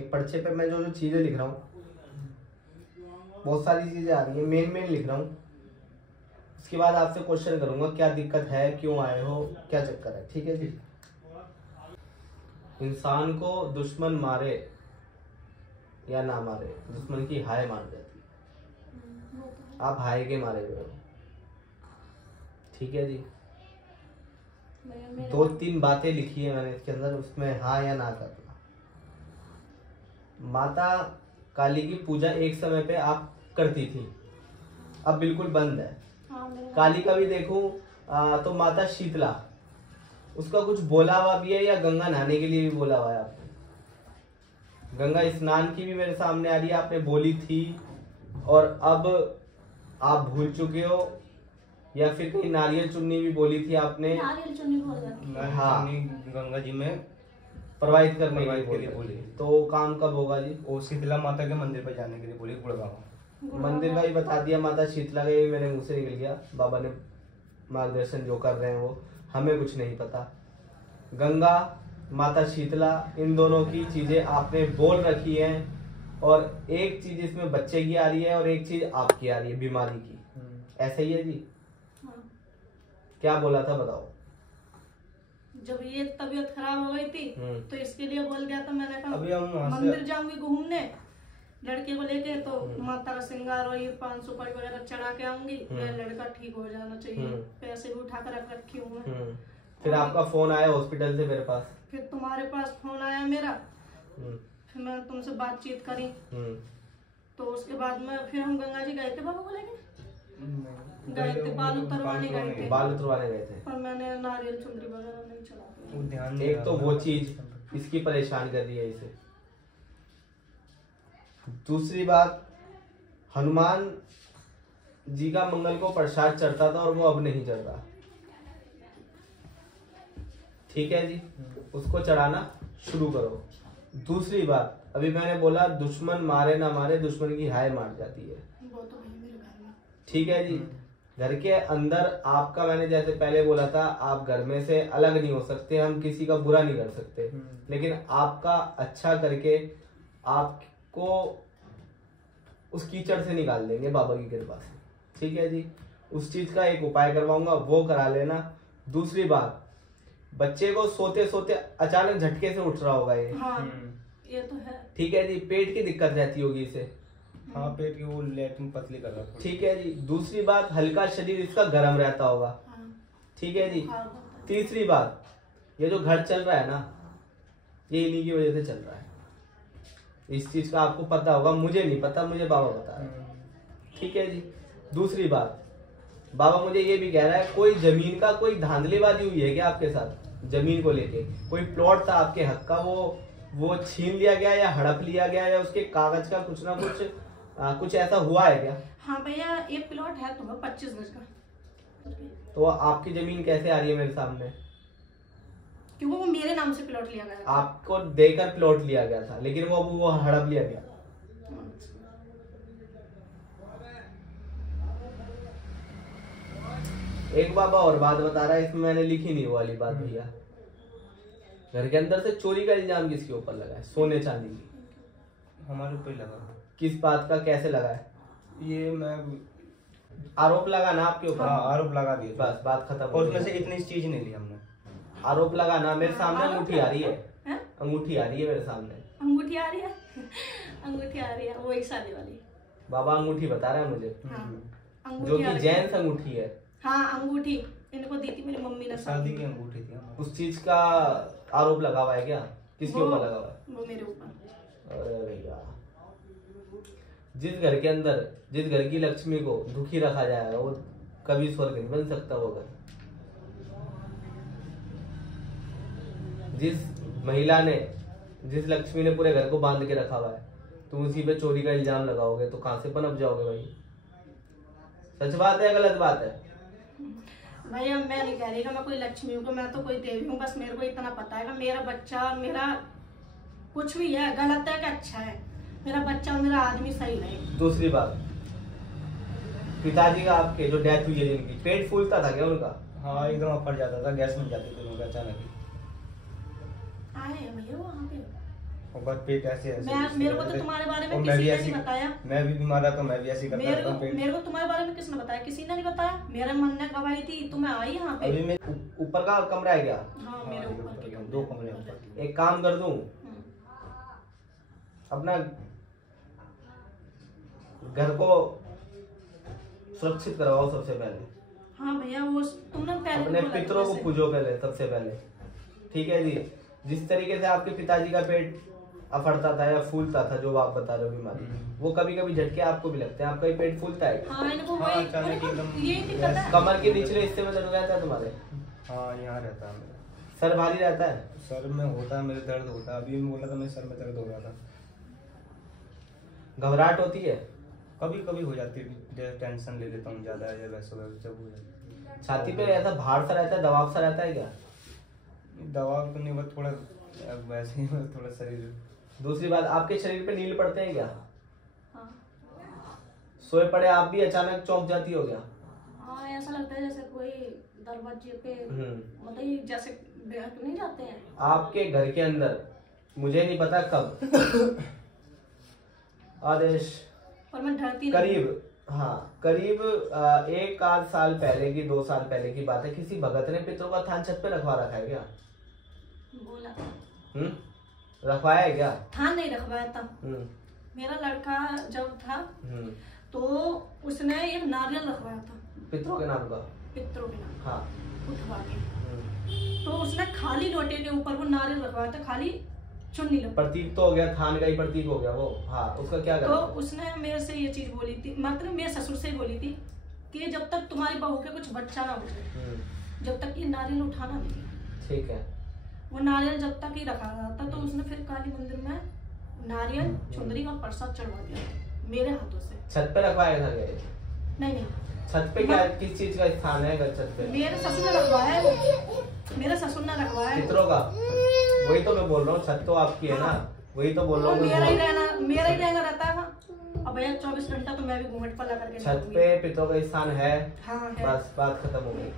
एक पर्चे पे मैं जो जो चीजें लिख रहा हूँ, बहुत सारी चीजें आ रही है, मेन लिख रहा हूँ। उसके बाद आपसे क्वेश्चन करूंगा क्या दिक्कत है, क्यों आए हो, क्या चक्कर है, ठीक है जी। इंसान को दुश्मन मारे या ना मारे, दुश्मन की हाय मार जाती है। आप हाय के मारे हुए हो, ठीक है जी। 2-3 बातें लिखी है मैंने इसके अंदर, उसमें हाँ या ना करना। माता काली की पूजा एक समय पे आप करती थी, अब बिल्कुल बंद है। काली का भी देखूं तो माता शीतला, उसका कुछ बोला हुआ भी है या गंगा नहाने के लिए भी बोला हुआ है आपने? गंगा स्नान की भी मेरे सामने आ रही है, आपने बोली थी और अब आप भूल चुके हो, या फिर कहीं नारियल चुन्नी भी बोली थी आपने? नारियल चुन्नी बोल रही, हाँ, गंगा जी में प्रवाहित करने के लिए बोली। तो काम कब होगा जी? वो शीतला माता के मंदिर पर जाने के लिए बोली, गुड़गांव। मंदिर का भी बता दिया, माता शीतला का भी मेरे मुंह से निकल गया। बाबा ने मार्गदर्शन जो कर रहे हैं वो हमें कुछ नहीं पता। गंगा, माता शीतला, इन दोनों की चीजें आपने बोल रखी हैं, और एक चीज इसमें बच्चे की आ रही है और एक चीज आपकी आ रही है, बीमारी की। ऐसा ही है जी? हाँ। क्या बोला था बताओ? जब ये तबीयत खराब हो गई थी तो इसके लिए बोल गया था, मैंने कहा अभी हम मंदिर जाऊंगी घूमने लड़के को लेके, तो माता का श्रृंगार और ये 5 सुपारी वगैरह चढ़ा के आऊंगी, लड़का ठीक हो जाना चाहिए। पैसे भी उठा कर रख रखी हूँ मैं। फिर आपका फोन आया हॉस्पिटल से मेरे पास, फिर तुम्हारे पास फोन आया मेरा, फिर मैंने तुमसे बातचीत करी, तो उसके बाद में फिर हम गंगा जी गए थे बाबा को लेके, गए थे बाल उतरवाने गए थे। बाल उतरवाने गए थे, पर मैंने नारियल चुनरी वगैरह नहीं चला। ध्यान एक तो वो चीज इसकी परेशान कर रही है इसे। दूसरी बात, हनुमान जी का मंगल को प्रसाद चढ़ता था और वो अब नहीं चढ़ रहा, ठीक है जी, उसको चढ़ाना शुरू करो। दूसरी बात, अभी मैंने बोला दुश्मन मारे ना मारे, दुश्मन की हाय मार जाती है, वो तो भाई मेरे घर में, ठीक है जी। घर के अंदर आपका, मैंने जैसे पहले बोला था, आप घर में से अलग नहीं हो सकते, हम किसी का बुरा नहीं कर सकते, लेकिन आपका अच्छा करके आपको उस कीचड़ से निकाल देंगे बाबा की कृपा से, ठीक है जी। उस चीज का एक उपाय करवाऊंगा, वो करा लेना। दूसरी बात, बच्चे को सोते सोते अचानक झटके से उठ रहा होगा ये, हाँ, ये तो है, ठीक है जी। पेट की दिक्कत रहती होगी इसे, हाँ, पेट की वो लेटरिन पतली कर रहा है, ठीक है जी। दूसरी बात, हल्का शरीर इसका गर्म रहता होगा, हाँ, ठीक है जी। हाँ, तीसरी बात, ये जो घर चल रहा है ना, ये इन्हीं की वजह से चल रहा है। इस चीज का आपको पता होगा, मुझे नहीं पता, मुझे बाबा बता रहे हैं, ठीक है जी। दूसरी बात, बाबा मुझे ये भी कह रहा है, कोई जमीन का कोई धांधलीबाजी हुई है क्या आपके साथ? जमीन को लेके कोई प्लॉट था आपके हक का, वो छीन लिया गया या हड़प लिया गया, या उसके कागज का कुछ ना कुछ कुछ ऐसा हुआ है क्या? हाँ भैया, ये प्लॉट है तो 25 गज का। तो आपकी जमीन कैसे आ रही है मेरे सामने? क्योंकि वो मेरे नाम से प्लॉट लिया गया, आपको देकर प्लॉट लिया गया था, लेकिन वो हड़प लिया गया। एक बाबा और बात बता रहा है, इसमें मैंने लिखी नहीं वो वाली बात भैया। घर के अंदर से चोरी का इल्जाम किसके ऊपर लगा है? सोने चांदी की? हमारे ऊपर लगा। किस बात का, कैसे लगा है? ये मैं आरोप लगा ना आपके ऊपर? हाँ, आरोप लगा दिया, बस बात खत्म। और उसमें से इतनी चीज नहीं ली हमने। आरोप लगा ना, मेरे सामने अंगूठी आ रही है, अंगूठी आ रही है मेरे सामने। अंगूठी आ रही है, अंगूठी आ रही है, वही शादी वाली। बाबा अंगूठी बता रहा है मुझे, हाँ, जो कि जेंट्स अंगूठी है। हाँ, अंगूठी इनको दी थी मेरी मम्मी ने, शादी की अंगूठी थी। उस चीज का आरोप लगा हुआ है क्या? किसके ऊपर लगा हुआ है? वो मेरे ऊपर। अरे भैया, जिस घर के अंदर, जिस घर की लक्ष्मी को दुखी रखा जाएगा, वो कभी स्वर्ग नहीं बन सकता वो घर। जिस महिला ने, जिस लक्ष्मी ने पूरे घर को बांध के रखा हुआ है, तुम उसी पे चोरी का इल्जाम लगाओगे तो कहां से पनप जाओगे भाई? सच बात है, गलत बात है? भैया मैं नहीं कह रही कि मैं कोई लक्ष्मी हूँ, मैं तो कोई देवी हूँ, बस मेरे को इतना पता है कि मेरा बच्चा और मेरा कुछ भी है, गलत है कि अच्छा है, मेरा बच्चा और मेरा आदमी सही नहीं। दूसरी बात, पिताजी का आपके जो डेथ हुई है जिनकी, पेट फूलता था क्या उनका? हाँ, एकदम फट जाता था, गैस मिल जाती थी उनका अचानक ही। आए हैं भैया वो वहाँ पे, और बस पेट ऐसे ऐसे मेरे को तो तुम्हारे बारे में और किसी ने ऐसी- नहीं बताया। मैं भी बीमार था तो मैं भी ऐसे ही करता रहता हूँ पेट। मेरे को तुम्हारे बारे में किसने बताया? किसी ने नहीं बताया। मेरे मन ने गवाही थी, तुम्हें आई यहाँ पे। अभी मैं ऊपर का कमरा है क्या? हाँ, मेरे ऊपर के 2 कमरे ऊपर। एक काम कर दूं, अपना घर को सुरक्षित करवाओ सबसे पहले। हाँ भैया, वो तुमने पहले अपने बोला था पितरों को जैसे। पूजो पहले, सबसे पहले। ठीक है जी। जिस तरीके से आपके पिताजी का पेट अफड़ता था या फूलता था, जो आप बता रहे हो बीमारी, वो कभी कभी झटके आपको भी लगते हैं। आपका ही पेट फूलता है? हाँ, इनको हाँ, वही अचानक एकदम ये दिक्कत है। कमर के निचले हिस्से में दर्द रहता है तुम्हारे? हाँ, यहाँ रहता है मेरा। सर भारी रहता है? सर में होता है, मेरे दर्द होता है। अभी मैं बोला था मेरे सर में दर्द हो रहा था। घबराहट होती है? कभी कभी हो जाती है, जैसे टेंशन ले लेता हूँ ज्यादा या वैसे जब हो जाती है। छाती पे ऐसा भार सा रहता है, दबाव सा रहता है क्या? दवा तो नहीं, बस थोड़ा वैसे ही थोड़ा शरीर। दूसरी बात, आपके शरीर पे नील पड़ते हैं क्या? हाँ। सोए पड़े आप भी अचानक चौंक जाती हो क्या? हाँ, ऐसा लगता है जैसे कोई दरवाजे पे, मतलब ये जैसे बहक नहीं जाते हैं। आपके घर के अंदर, मुझे नहीं पता कब, आदेश पर मैं डरती नहीं। करीब, हाँ करीब 1 आध साल पहले की, 2 साल पहले की बात है, किसी भगत ने पितरों का थान छत पे रखवा रखा है क्या? बोला रखवाया है क्या? थान नहीं रखवाया था। हम्म मेरा लड़का जब था हम्म तो उसने एक नारियल रखवाया था पितरों के नाम का? पितरों के नाम, हाँ। उठवा के। तो उसने खाली लोटे के ऊपर वो नारियल रखवाया था, खाली चुन्नी लगा। प्रतीक तो हो गया, थान का ही प्रतीक हो गया वो। हाँ, उसका क्या तो करना? उसने मेरे से ये चीज बोली थी, मतलब मेरे ससुर से बोली थी कि जब तक तुम्हारी बहू के कुछ बच्चा ना हो जाए, जब तक ये नारियल उठाना नहीं। ठीक है। वो नारियल जब तक ही रखा रहा था, तो उसने फिर काली मंदिर में नारियल, चुंदरी और प्रसाद चढ़वा दिया मेरे हाथों से। छत पे रखवाया था क्या ये? नहीं, छत पे क्या, किस चीज का स्थान है घर छत पे? मेरे ससुर ने रखवाया है वो, मेरे ससुर ने रखवाया है। पितरों का? वही तो मैं बोल रहा हूँ, छत तो आपकी है ना, वही तो बोल रहा हूँ। मेरा ही रहना रहता है वहाँ। अब भैया 24 घंटा तो मैं भी घूंघट पर लगा करके छत पे पितरों का स्थान है? हाँ है। बस बात खत्म हो गई।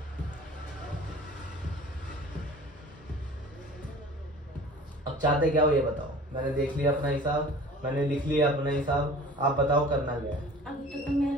अब चाहते क्या हो ये बताओ। मैंने देख लिया अपना हिसाब, मैंने लिख लिया अपना हिसाब, आप बताओ करना क्या है? अभी तक मैं